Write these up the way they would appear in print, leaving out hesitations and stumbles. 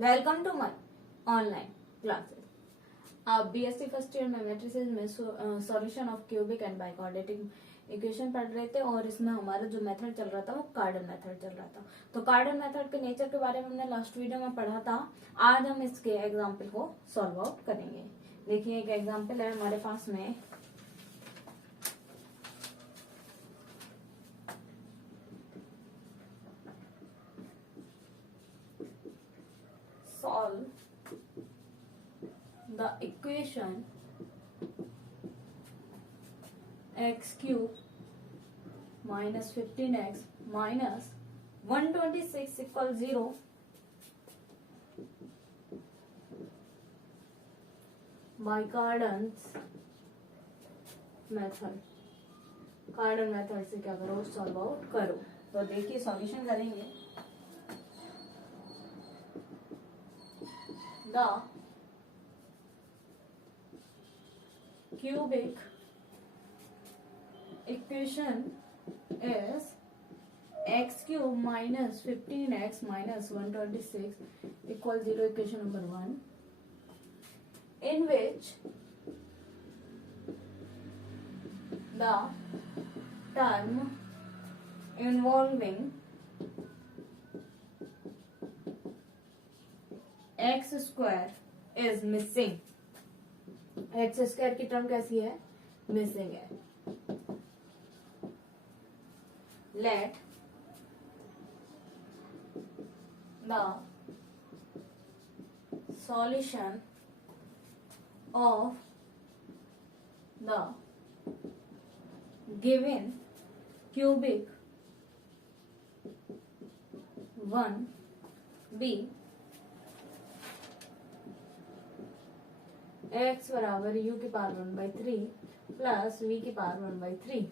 Welcome to my online classes. आप BSc first year में matrices में solution of cubic and biquadratic equation पढ़ रहे थे और इसमें हमारा जो मेथड चल रहा था वो कार्डन मेथड चल रहा था। तो कार्डन मेथड के नेचर के बारे में हमने लास्ट वीडियो में पढ़ा था। आज हम इसके एग्जाम्पल को सॉल्व आउट करेंगे। देखिए एक एग्जाम्पल है हमारे पास में। Solve the equation x cube minus 15x minus 126 equals 0 by Cardan's method। कार्डन मेथड से क्या करो, सॉल्व आउट करो। तो देखिए सॉल्यूशन करेंगे। The cubic equation is x cube minus 15x minus 126 equals 0, equation number 1, in which the term involving x square is missing. X square की term कैसी है, मिसिंग है। Let the solution of the given cubic one be x बराबर u की power 1/3 plus v की power 1/3।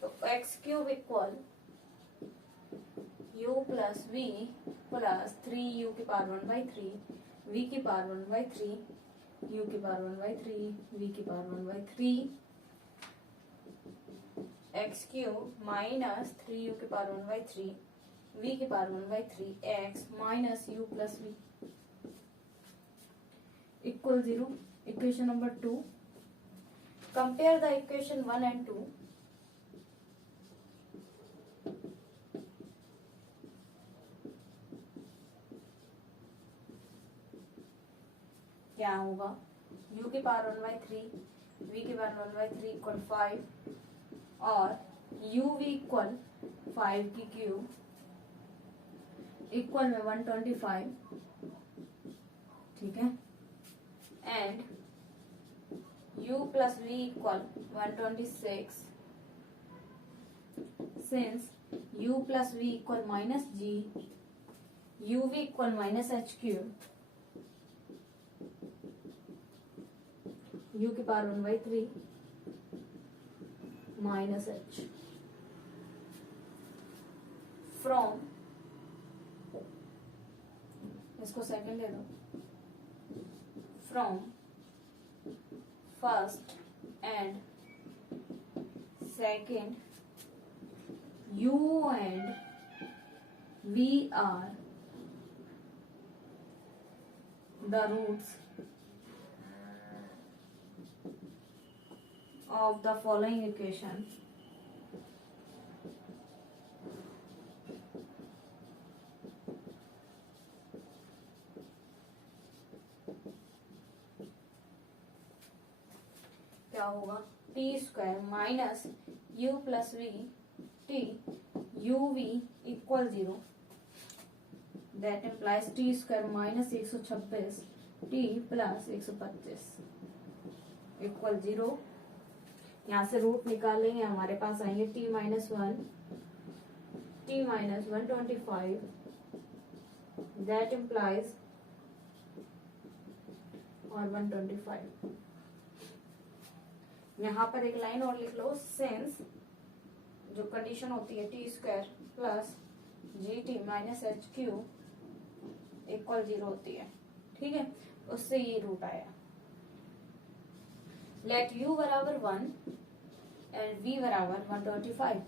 तो x cube equal u plus v plus 3u की power 1/3, v की पावर 1/3, u की पावर 1/3, v की power 1/3, x cube minus 3u की power 1/3, v की power 1/3, x minus u plus v equal 0, equation number 2। compare the equation 1 and 2। क्या होगा, u की power 1/3, v की पावर 1/3 इक्वल 5 और uv इक्वल 5 की क्यूब इक्वल में 125। ठीक है, and u plus v equal 126 since u plus v equal minus g, uv equal minus h cube, u की पावर 1/3 minus h from, इसको second ले दो, from first and second u and v are the roots of the following equation। क्या होगा, t square minus u plus v t u v equal 0, that implies t square minus 126 t plus 125 equal 0। यहाँ से root निकालेंगे, हमारे पास आएंगे t minus 1 t minus 125, that implies और 125। यहाँ पर एक लाइन और लिख लो, सिंस जो कंडीशन होती है T square plus G T minus H Q equal 0 होती है। ठीक है, उससे ये रूट आया। लेट u बराबर 1 एंड v बराबर 125।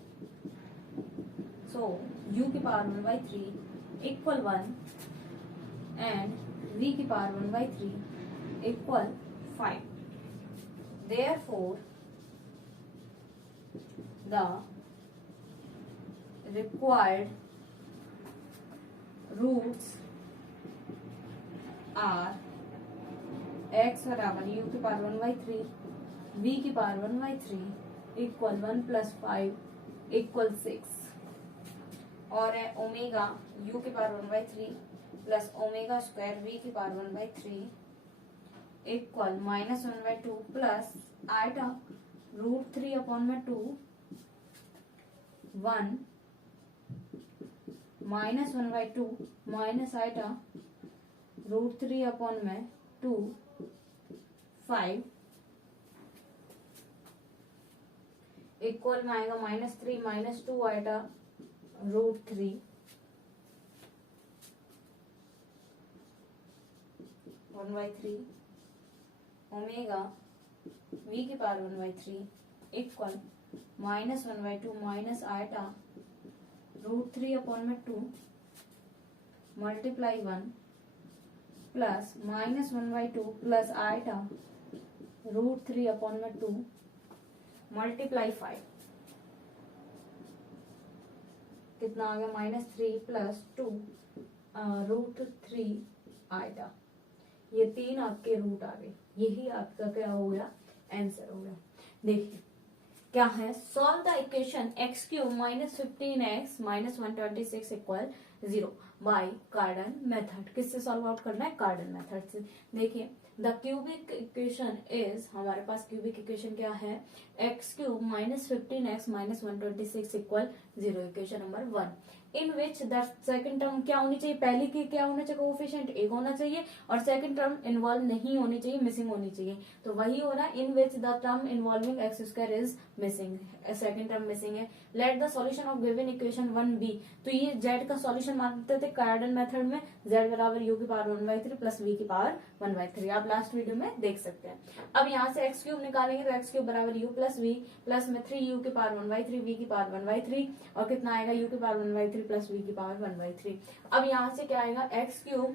सो u की पावर 1/3 इक्वल 1 एंड v की power 1/3 equal 5. Therefore, the required roots are x बराबर u की पावर 1/3, v की पावर 1/3 इक्वल 1 + 5 इक्वल 6, और है ओमेगा u की power 1/3 plus omega square v की power 1/3 equal -1/2 plus iota √3/2 1 -1/2 minus iota √3/2 5 equal में आएगा -3 - 2 आइटा √3 1/3 ओमेगा v की power 1/3 equal -1/2 minus iota √3/2 multiply 1 plus -1/2 plus iota √3/2 multiply 5 कितना आ गया -3 प्लस 2 √3 आइटा. ये 3 आपके रूट आ गए. यही आपका क्या हो गया, आंसर हो गया. देखिए क्या है, solve the equation x³ -15x -126 equal 0 by Cardan method. किससे सॉल्व आउट करना है, कार्डन मेथड से. देखिए द क्यूबिक इक्वेशन इज, हमारे पास क्यूबिक इक्वेशन क्या है, x³ -15x -126 equal 0. Equation number 1 in which the second term क्या होनी चाहिए, पहले की क्या होना चाहिए, कोएफिशिएंट 1 होना चाहिए और सेकंड टर्म इन्वॉल्व नहीं होनी चाहिए, मिसिंग होनी चाहिए. तो वही हो रहा है, in which the term involving x² is missing, second term missing है. Let the solution of given equation 1b. तो ये z का सॉल्यूशन मानते थे कार्डन मेथड में, z बराबर u की पावर 1/3 प्लस v की पावर 1/3. आप लास्ट वीडियो में देख सकते हैं. अब यहाँ से x³ निकालेंगे तो x³ बराबर u प्लस v प्लस में 3u की पावर 1/3 v की पावर 1/3 और कितना आएगा u की पावर 1/3 प्लस v की पावर 1/3. अब यहाँ से क्या आएगा, x³,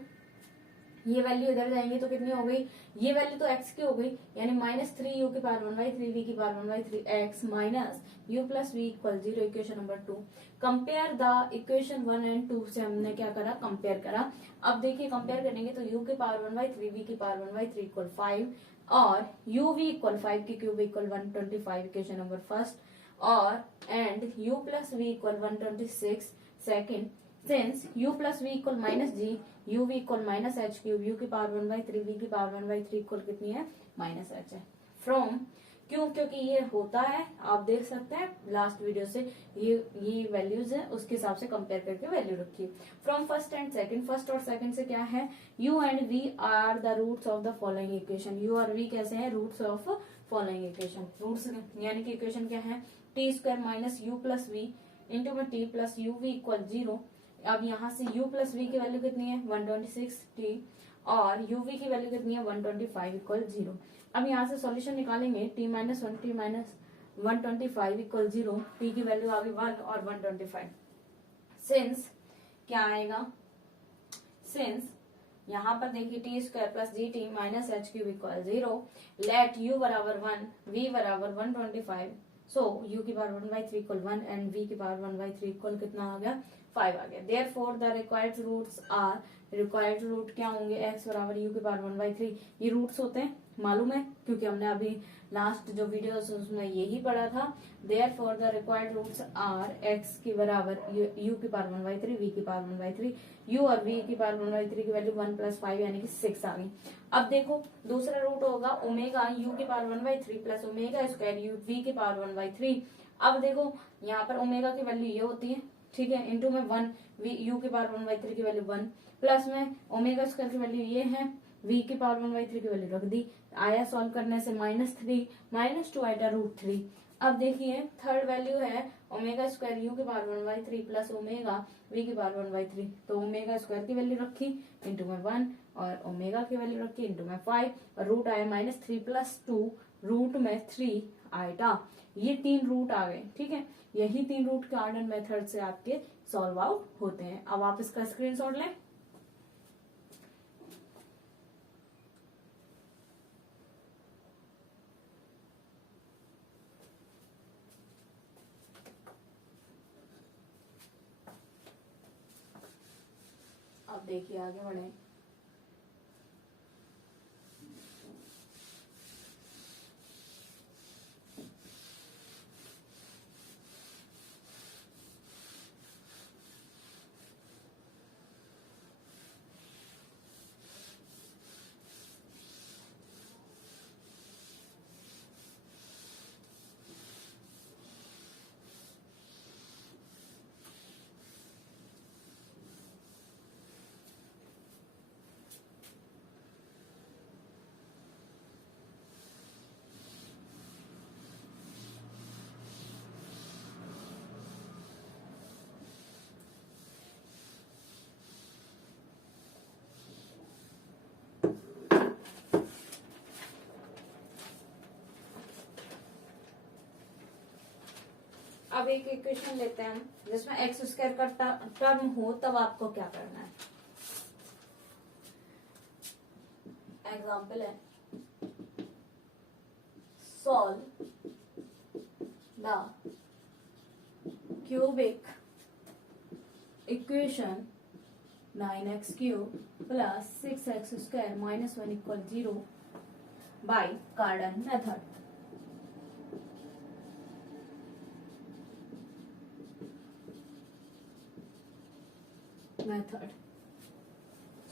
ये वैल्यू इधर जाएंगे तो कितनी हो गई, ये वैल्यू तो x की हो गई, यानी -3u की पावर 1/3 v की power 1/3 x minus u plus v equal 0. Equation number 2. Compare the equation 1 and 2 से हमने क्या करा, कंपेयर करा. अब देखिए कंपेयर करेंगे तो u की पावर 1/3 v की पावर 1/3 इक्वल 5 और uv इक्वल 5 की cube equal 125. Equation number first. और and u plus v equal 126 second. Since u plus v equal -g, uv equal -h³, u की पावर 1/3 v की power 1/3 equal कितनी है, -h है. From, क्यों, क्योंकि ये होता है, आप देख सकते हैं लास्ट वीडियो से, ये वैल्यूज है, उसके हिसाब से कंपेयर करके वैल्यू रखिए. From first and second, first और सेकंड से क्या है, u and v are the roots of the following equation. u और v कैसे हैं, roots of following equation. Roots यानी कि इक्वेशन क्या है, t² - u plus v into में t प्लस uv इक्वल 0. अब यहाँ से u प्लस v की वैल्यू कितनी है, 126t और uv की वैल्यू कितनी है, 125 इक्वल 0. अब यहाँ से सॉल्यूशन निकालेंगे, t - 1 t - 125 इक्वल 0. t की वैल्यू आ गई 1 और 125. सिंस क्या आएगा, सिंस यहाँ पर देखिए t² plus gt minus h³ equal 0. Let u बराबर 1 v बराबर 125. सो u की पावर 1/3 इक्वल 1 एंड v की पावर 1/3 इक्वल कितना आ गया, 5 आ गया. Therefore the required roots are, required root क्या होंगे, x बराबर u की पावर 1/3. ये रूट्स होते हैं, मालूम है क्योंकि हमने अभी लास्ट जो वीडियो उसमें यही पढ़ा था. Therefore the required roots are x की बराबर u की पावर 1/3 v की पावर 1/3. u और v की पावर 1/3 की वैल्यू 1 + 5 यानी कि 6 आ गई. अब देखो दूसरा रूट होगा ओमेगा u की power 1/3 plus omega square u v की पावर 1/3. अब देखो यहाँ पर ओमेगा की वैल्यू ये होती है, ठीक है, इंटू में 1 u की पावर 1/3 की वैल्यू 1 प्लस में ओमेगा स्क्वायर की वैल्यू ये है, v की पावर 1/3 की वैल्यू रख दी. आया सॉल्व करने से -3 - 2 आएगा √3. अब देखिए थर्ड वैल्यू है ओमेगा स्क्वायर u की पावर 1/3 प्लस ओमेगा v की पावर 1/3. तो ओमेगा स्क्वायर की वैल्यू रखी इंटू में 1 और ओमेगा की वैल्यू रखी इंटू में 5 और रूट आया -3 + 2 रूट में 3 आएगा. ये 3 रूट आ गए, ठीक है। यही 3 रूट कार्डन मेथड से आपके सॉल्व आउट होते हैं। अब आप इसका स्क्रीनशॉट लें। अब देखिए आगे बढ़े। अब एक इक्वेशन लेते हैं हम जिसमें एक्स स्क्वायर का टर्म हो, तब आपको क्या करना है। एग्जाम्पल है, solve the cubic equation 9x³ plus 6x² minus 1 equal 0 by Cardan method.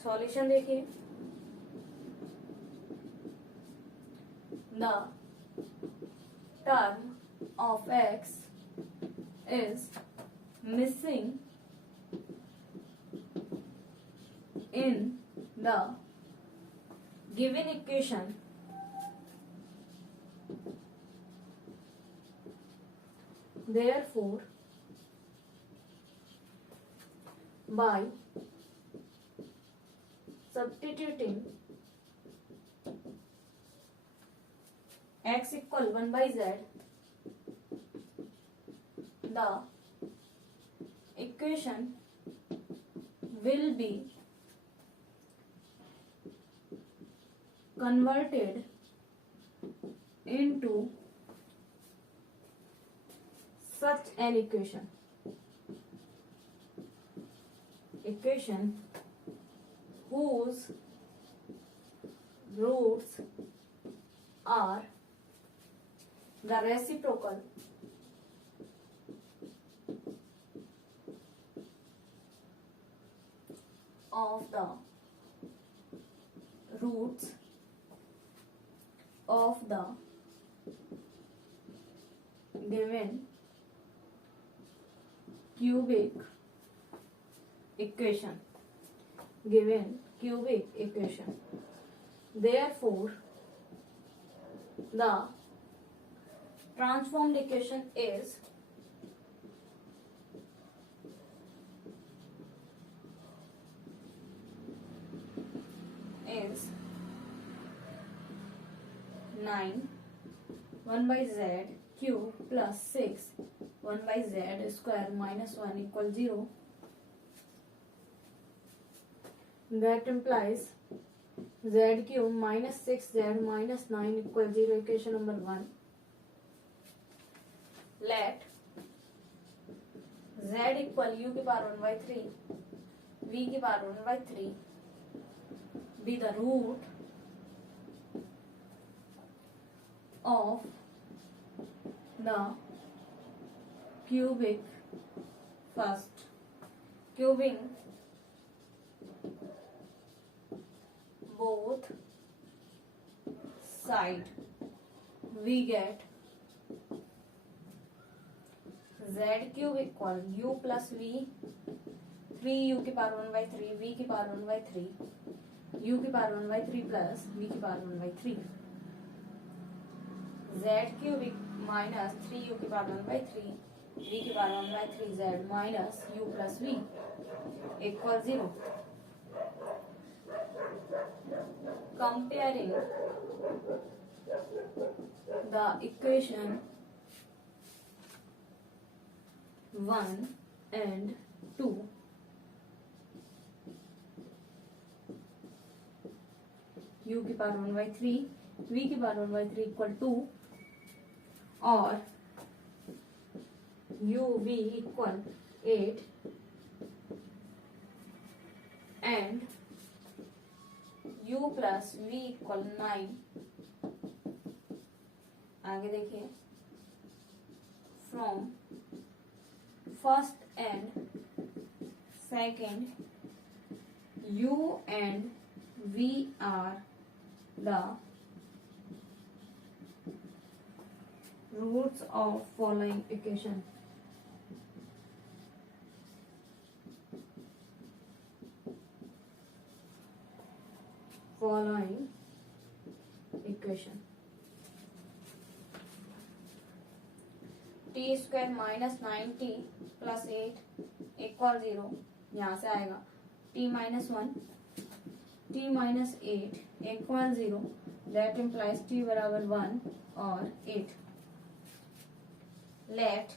Solution देखिए, the term of x is missing in the given equation, therefore by substituting x equal 1 by z, the equation will be converted into such an equation whose roots are the reciprocal of the roots of the given cubic equation. Therefore, the transformed equation is is 9 1 by z cube plus 6 1 by z square minus 1 equal 0. That implies z cube minus 6z minus 9 equal 0. Equation number 1. Let z equal u की power 1 by 3 v की power 1 by 3 be the root of the cubic first. Cubing both side, we get z cube equal u plus v, 3u की power 1 by 3 v की power 1 by 3 u की power 1 by 3 plus v की power 1 by 3 z cube minus 3u की power 1 by 3 v की power 1 by 3 z minus u plus v equal 0. Comparing the equation 1 and 2, u की power 1/3 v की power 1/3 equal to, और u v equal 8 and u plus v equal 9। आगे देखिए, from first and second u and v are the roots of following equation. Following equation t square minus 9t plus 8 equal 0, यहाँ से आएगा t minus 1 t minus 8 equal 0, that implies t बराबर 1 और 8। Late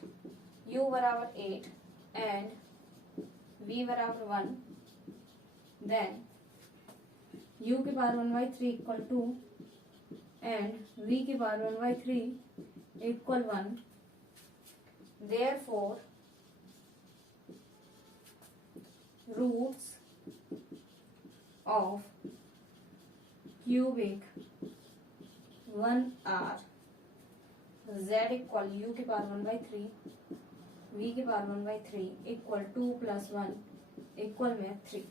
u बराबर 8 and v बराबर 1, then u की power 1/3 equal 2 and v की power 1/3 equal 1। Therefore, roots of cubic 1 are z equal u की पावर 1/3 v की पावर 1/3 इक्वल 2 प्लस 1 इक्वल में 3।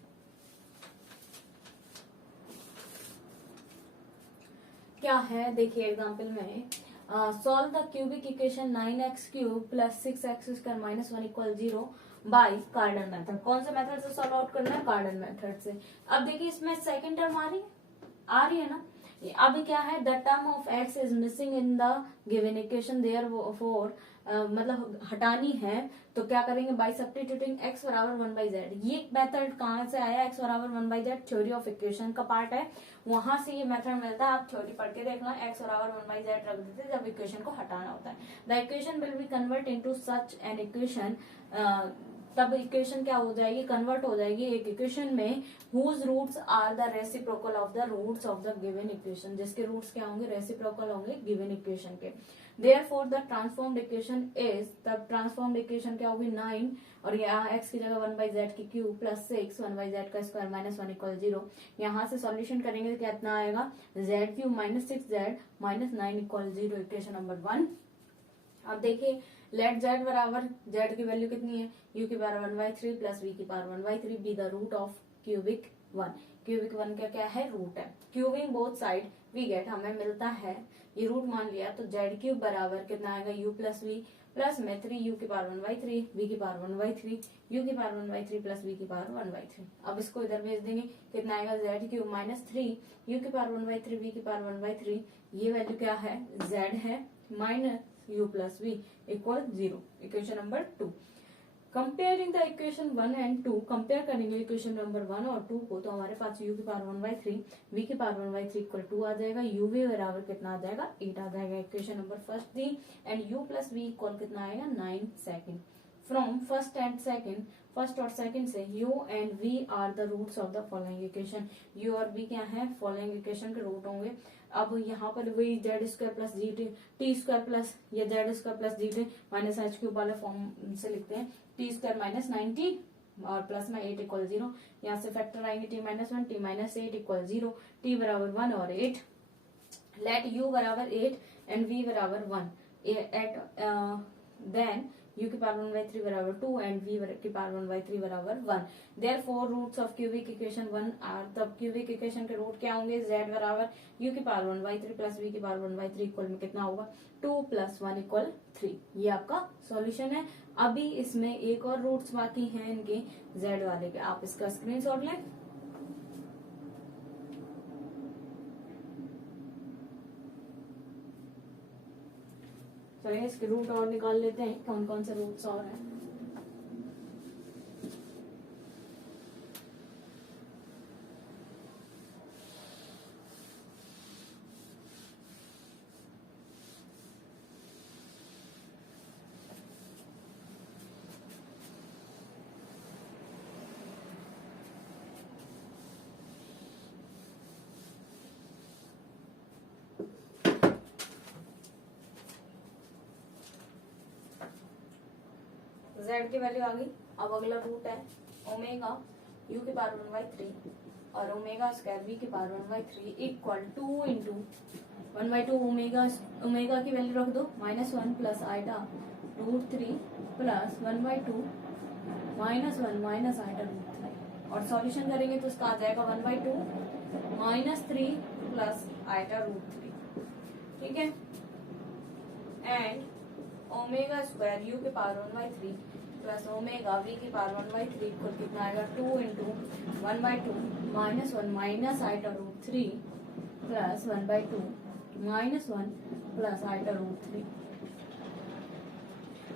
क्या है देखिए एग्जाम्पल में, solve the cubic equation 9x³ plus 6x² minus 1 equal 0 by Cardan method. कौन से मेथड से सॉल्व आउट करना है? कार्डन मेथड से। अब देखिए इसमें सेकंड टर्म आ रही है ना। अभी क्या है, the term of x is missing in the given equation, therefore मतलब हटानी है तो क्या करेंगे, बाय सब्स्टिट्यूटिंग x बराबर 1/z। ये मेथड कहाँ से आया, x बराबर 1/z थ्योरी ऑफ इक्वेशन का पार्ट है, वहां से ये मेथड मिलता है। आप थ्योरी पढ़ के देखना, x बराबर 1/z रख देते जब इक्वेशन को हटाना होता है। The equation will be convert into such an equation, तब इक्वेशन क्या हो जाएगी, कन्वर्ट हो जाएगी एक इक्वेशन में whose roots are the reciprocal of the roots of the given equation, जिसके रूट्स क्या होंगे, रेसिप्रोकल होंगे गिवन इक्वेशन के। Therefore the transformed equation is, तब ट्रांसफॉर्म्ड इक्वेशन क्या होगी 9, और यहाँ x की जगह 1/z की क्यूब प्लस 6 1/z का स्क्वायर माइनस 1 इक्वल 0। यहाँ से सॉल्यूशन करेंगे तो कितना आएगा, z³ minus 6z minus 9 equal 0, equation number 1। अब देखिए लेट z बराबर, z की वैल्यू कितनी है, u की पावर 1/3 प्लस v की power 1/3 be the root of cubic 1। Cubic 1 का क्या है, रूट है। Cubing both side we get, हमें मिलता है ये रूट मान लिया तो z³ बराबर कितना आएगा, u प्लस v प्लस में 3u की पावर 1/3 v की पावर 1/3 u की पावर 1/3 प्लस v की पावर 1/3। अब इसको इधर भेज देंगे, कितना आएगा z³ माइनस 3 u की पावर 1/3 v की पावर 1/3, ये वैल्यू क्या है, z है, minus u plus v equal 0, equation number 2। Comparing the equation 1 and 2, compare करेंगे इक्वेशन नंबर 1 और 2 को, तो हमारे पास u की पावर 1/3 v की पावर 1/3 इक्वल 2 आ जाएगा, uv बराबर कितना आ जाएगा, 8 आ जाएगा, इक्वेशन नंबर फर्स्ट दी। And u plus v equal कितना आएगा, 9 second. From first and second, first और सेकेंड से u and v are the roots of the following equation, u और v क्या है, फॉलोइंग इक्वेशन के रूट होंगे। अब यहाँ पर वही z² प्लस t² प्लस या z² plus gt minus h³ वाले फॉर्म से लिखते हैं, t² माइनस 90 और प्लस में 8 इक्वल 0। यहाँ से फैक्टर आएंगे t minus 1 t minus 8 equal 0, t बराबर 1 और 8। लेट u बराबर 8 एंड v बराबर 1 एट, देन u की पावर 1/3 बराबर 2 एंड v की पावर 1/3 बराबर 1। Therefore roots of cubic equation 1 are, तब क्यूबिक इक्वेशन के रूट क्या होंगे, z बराबर u की पावर 1/3 प्लस v की पावर 1/3 इक्वल में कितना होगा, 2 प्लस 1 इक्वल 3। ये आपका सॉल्यूशन है। अभी इसमें एक और रूट्स बाकी हैं इनके z वाले के, आप इसका स्क्रीनशॉट लें। चलिए इसके रूट और निकाल लेते हैं, कौन कौन से रूट्स और हैं। z की वैल्यू आ गई। अब अगला रूट है ओमेगा u की पावर 1/3 और ओमेगा स्क्वायर v की पावर 1/3 इक्वल 2 इंटू 1/2 ओमेगा की वैल्यू रख दो -1 plus iota √3 plus 1/2 -1 minus iota √3 और सॉल्यूशन करेंगे तो इसका आ जाएगा 1/2 -3 प्लस आइटा √3। ठीक है। एंड ओमेगा स्क्वायर u की पावर 1/3 प्लस ओमेगा v की पावर 1/3 इक्वल कितना आएगा 2 into 1/2 -1 minus iota √3 plus 1/2 -1 plus iota √3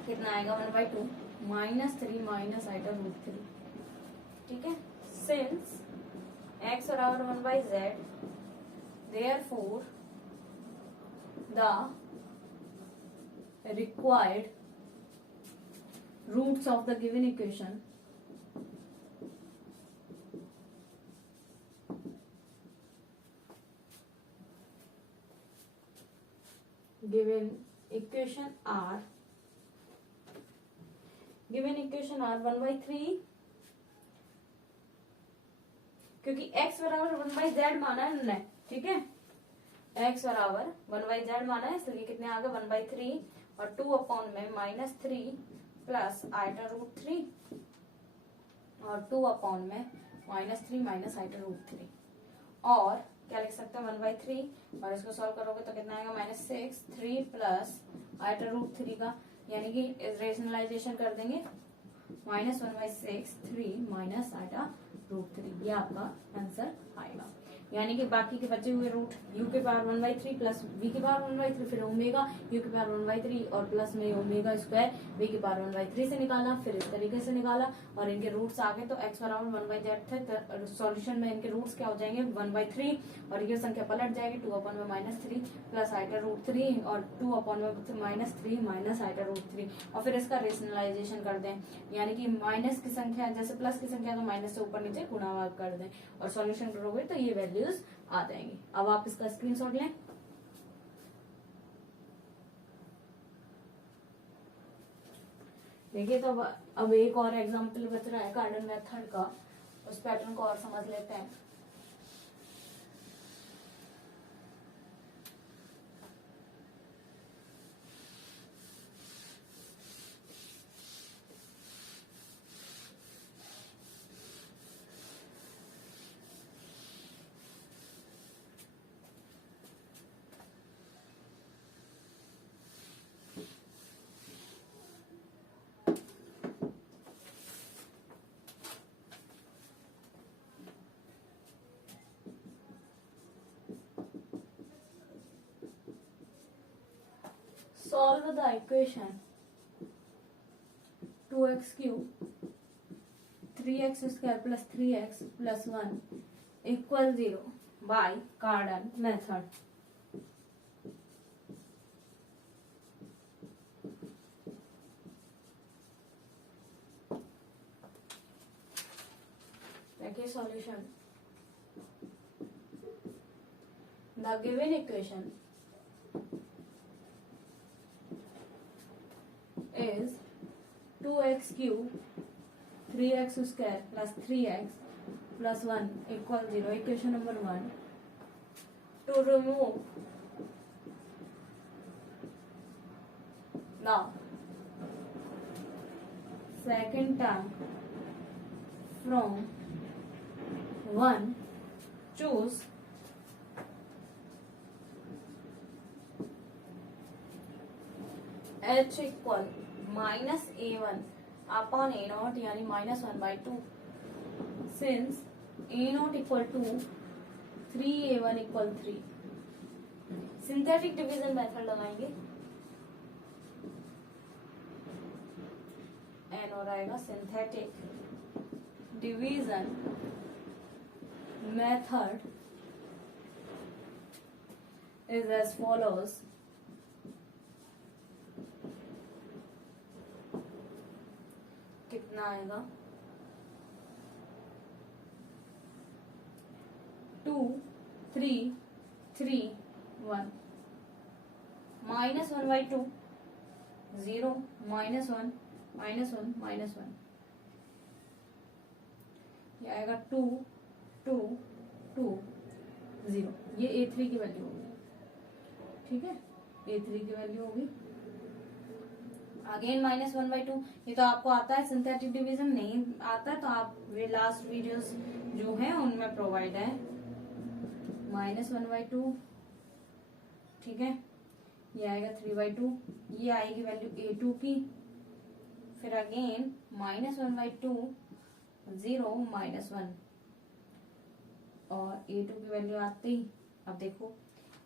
कितना आएगा 1/2 -3 माइनस आइटा √3। ठीक है। सिंस x बराबर 1/z therefore the required roots of the given equation are 1/3 क्योंकि x बराबर 1/z माना है हमने। ठीक है। x बराबर 1/z माना है इसलिए कितने आ गए 1/3 और 2 अपॉन में -3 प्लस आइटा √3 और 2 अपॉन में -3 माइनस आइटा √3 और क्या लिख सकते हैं 1/3 और इसको सॉल्व करोगे तो कितना आएगा -6 3 प्लस आइटा √3 का यानी कि रेशनलाइजेशन कर देंगे -1/6 3 माइनस आइटा √3 ये आपका आंसर आएगा। यानी कि बाकी के बचे हुए रूट u के पावर 1/3 प्लस v के पावर 1/3 फिर ओमेगा u के पावर 1/3 और प्लस में ओमेगा स्क्वायर v के पावर 1/3 से निकाला फिर इस तरीके से निकाला और इनके रूट्स आ गए तो x बराबर 1/z थे तो सॉल्यूशन में इनके रूट्स क्या हो जाएंगे 1/3 और ये संख्या पलट जाएगी 2 अपॉन में -3 प्लस आइटा √3 और 2 अपॉन में -3 माइनस आइटा √3 और फिर इसका रेशनलाइजेशन कर दें यानी कि माइनस की संख्या जैसे प्लस की संख्या तो माइनस से ऊपर नीचे गुणा कर दें और सॉल्यूशन करोगे तो ये वैल्यूज आ जाएंगी। अब आप इसका स्क्रीनशॉट लें। देखिए तो अब एक और एग्जांपल बच रहा है कार्डन मेथड का, उस पैटर्न को और समझ लेते हैं। Solve the equation 2x cube 3x square plus 3x plus 1 equal 0 by Cardan method. देखिए solution. The given equation is 2x cube 3x square plus 3x plus 1 equal 0. Equation number 1. To remove the second term from 1, choose h equal minus a1 upon a0 यानी -1/2 since a0 equal to 3a1 equal 3 synthetic division method लगाएंगे n और आएगा synthetic division method is as follows. कितना आएगा 2 3 3 1 -1/2 0 -1 -1 -1, ये आएगा 2 2 2 0, ये A3 की वैल्यू होगी, ठीक है, A3 की वैल्यू होगी। अगेन -1/2, ये तो आपको आता है, सिंथेटिक डिवीजन नहीं आता तो आप लास्ट वीडियोस जो है उनमें प्रोवाइड है। -1/2, ठीक है, ये आएगा 3/2, ये आएगी वैल्यू A2 की, फिर अगेन -1/2 0 -1, और A2 की वैल्यू आते ही अब देखो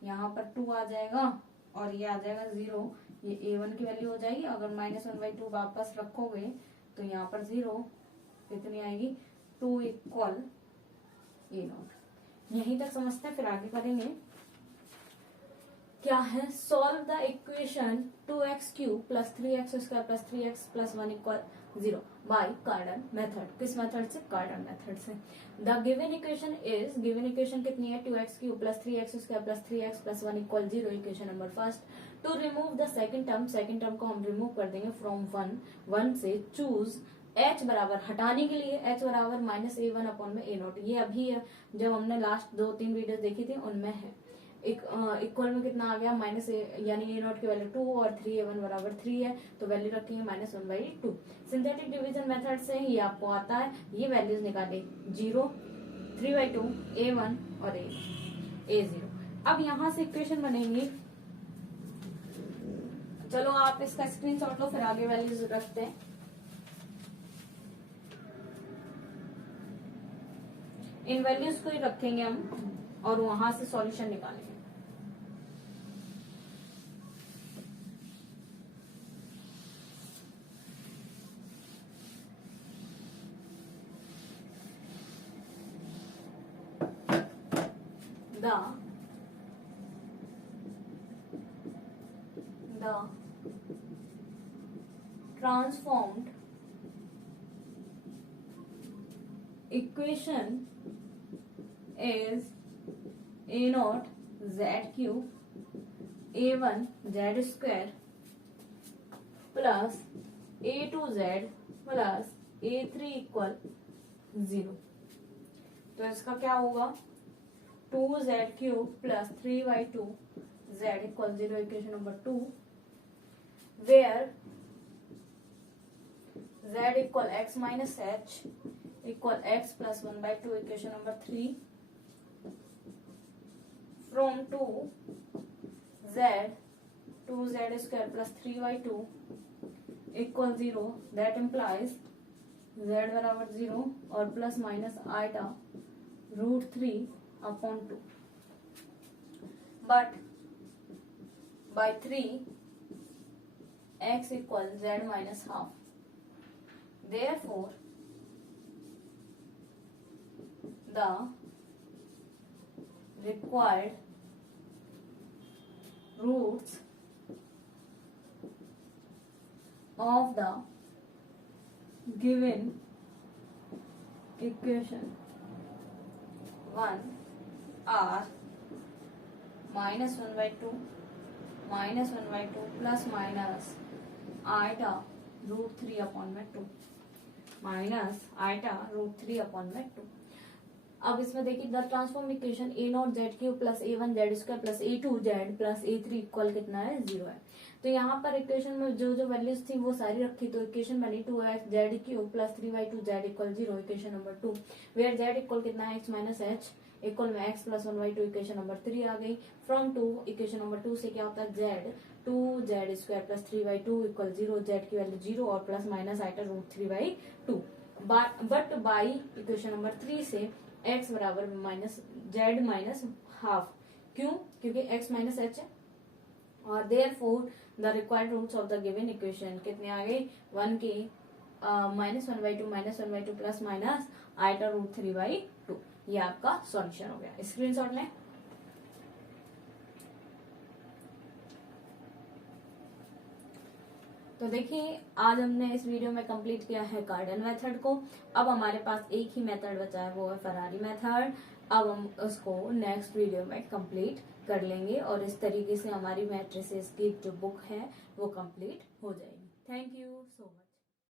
यहाँ पर 2 आ जाएगा और ये आ जाएगा 0, ये A1 की वैल्यू हो जाएगी। अगर -1/2 वापस रखोगे तो यहाँ पर 0 कितनी आएगी, 2 = A0। यहीं तक समझते हैं, फिर आगे करेंगे। क्या है, solve the equation 2x³ + 3x² + 3x + 1 = 0 by Cardan method. किस मेथड से, कार्डन मेथड से। The given equation is, given equation कितनी है, 2x³ + 3x² + 3x + 1 = 0, equation number first. To remove the second term, second term को हम remove कर देंगे from 1 से। चूज h बराबर, हटाने के लिए h बराबर -A1/A0, ये अभी जब हमने लास्ट 2-3 वीडियो देखी थी उनमें है। इक्वल में कितना आ गया, यानी A0 की वैल्यू 2 और 3A1 बराबर 3 है, तो वैल्यू रखेंगे -1/2। सिंथेटिक डिवीजन मेथड से ये आपको आता है, ये वैल्यूज निकाले 0, 3/2, A1 और A0। अब यहाँ से इक्वेशन बनेंगी, चलो आप इसका स्क्रीनशॉट लो, फिर आगे वैल्यूज रखते हैं। इन वैल्यूज को ही रखेंगे हम और वहां से सॉल्यूशन निकालेंगे। The transformed equation is A0 z³ A1 z² plus A2 z plus A3 = 0। तो इसका क्या होगा, 2z³ plus 3/2 z = 0, equation number 2, where z = x minus h = x plus 1/2, equation number 3, from 2z² plus 3/2 = 0, that implies z बराबर 0 और plus minus iota √3/2, but by 3 x = z minus half, therefore the required roots of the given equation 1 are -1/2 plus minus iota √3/2 minus iota √3/2। अब इसमें देखिए, the transform equation A0 z³ plus A1 z² plus A2 z plus A3 equal कितना है, 0 है। तो यहाँ पर equation में जो जो वैल्यूज थी वो सारी रखी, तो इक्वेशन बनी 2x z³ plus 3/2 z = 0, equation number 2, where z equal कितना है, x minus h इक्वल में x plus 1/2, इक्वेशन नंबर 3 आ गई। फ्रॉम 2, इक्वेशन नंबर 2 से क्या होता है, z 2z² plus 3/2 = 0, z की वैल्यू 0 और plus minus iota √3/2। But by equation number 3 से x बराबर z माइनस हाफ, क्यों, क्योंकि x माइनस h है, और therefore the required roots of the given equation कितने आ गए, 1 की -1/2 प्लस माइनस आइटा √3/2। ये आपका सॉल्यूशन हो गया, स्क्रीनशॉट लें। तो देखिए, आज हमने इस वीडियो में कंप्लीट किया है कार्डन मेथड को। अब हमारे पास एक ही मेथड बचा है, वो है फरारी मेथड। अब हम उसको नेक्स्ट वीडियो में कंप्लीट कर लेंगे और इस तरीके से हमारी मैट्रिसेस की जो बुक है वो कंप्लीट हो जाएगी। Thank you so much.